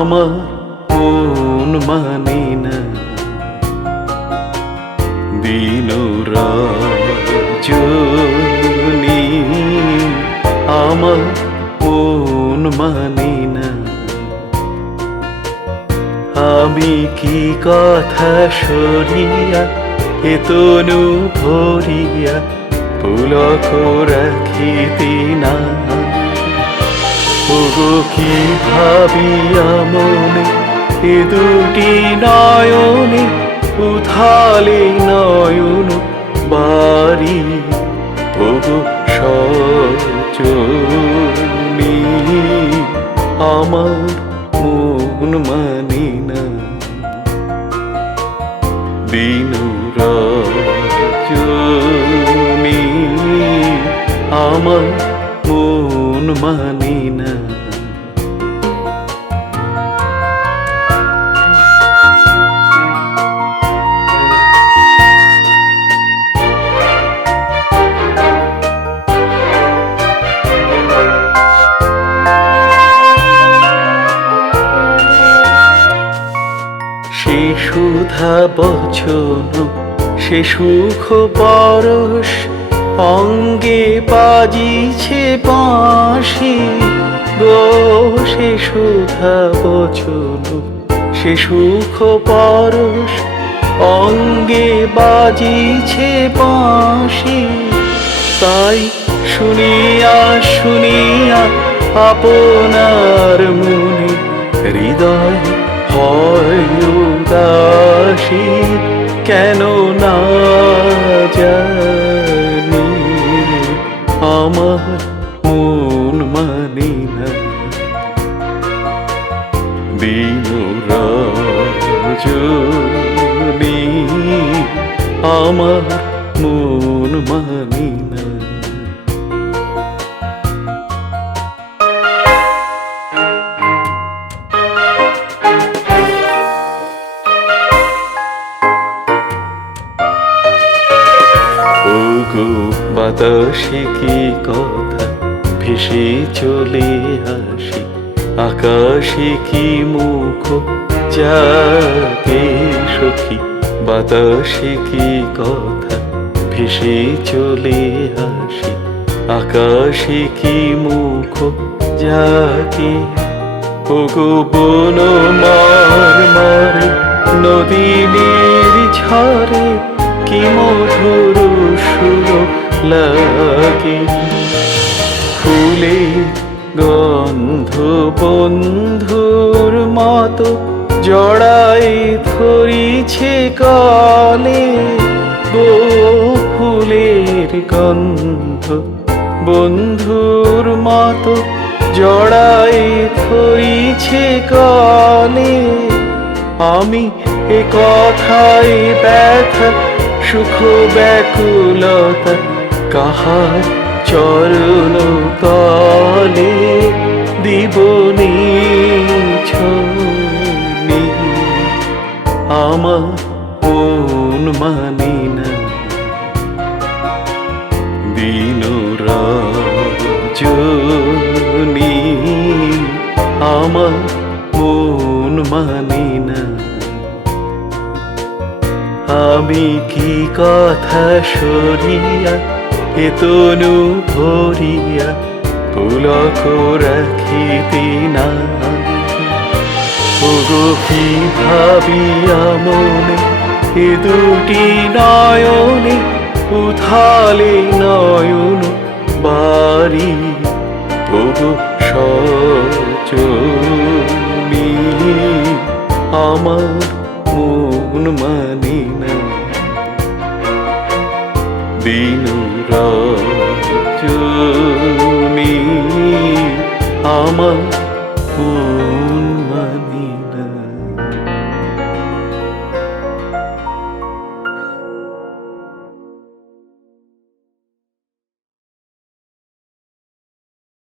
আমার মন মানে না দিনু রজনী, আমার মন মানে না। আমি কি কথা সরিয়া এ তনু ভরিয়া পুলক রাখিতি না। ওগো কি ভাবিয়া মনে এ দুটি নয়নে উথালে নয়ন বাড়ি। ওগো সজনী, আমার মন মানে না দিনু রজনী, আমার মন মানে না। সে সুধা বচন সে সুখ পরশ অঙ্গে বাজিছে বাঁশি গো। সে সুধা বচন সে সুখ পরশ অঙ্গে বাজিছে বাঁশি। তাই শুনিয়া শুনিয়া আপনার মনে হৃদয় হয় উদাসী। কেন না জানি আমার মন মানে না দিনু রজনী, আমার মন মানে না। ওগো বাতাসে কি কথা ভেসে চলে আসি, আকাশে কি মুখ যাকে সখী। বাতাসে কি কথা ভেসে চলে আসি, আকাশে কি মুখ যাকে। ওগো বন মার মারে নদীর ঝরে কি মধুর সুর লাগে। ফুলে গন্ধ বন্ধুর মতো জড়াই ধরিছে কালে গো। ফুলের গন্ধ বন্ধুর মতো জড়াই ধরিছে কালে। আমি এ কথায় ব্যথা সুখ ব্যাকুলতা কাহার চরণ তলে দিবনি ছনি। আমার মন মানে না দিনু রজনী, আমার মন মানে না। আমি কি কথা সরিয়া এ তনু ভরিয়া পুলক রাখিতি না। ওগো কি ভাবিয়া মনে এ দুটি নয়নে উথালে নয়ন বাড়ি। ওগো সজনী, আমার মন মানে না দিনু রজনী, আমার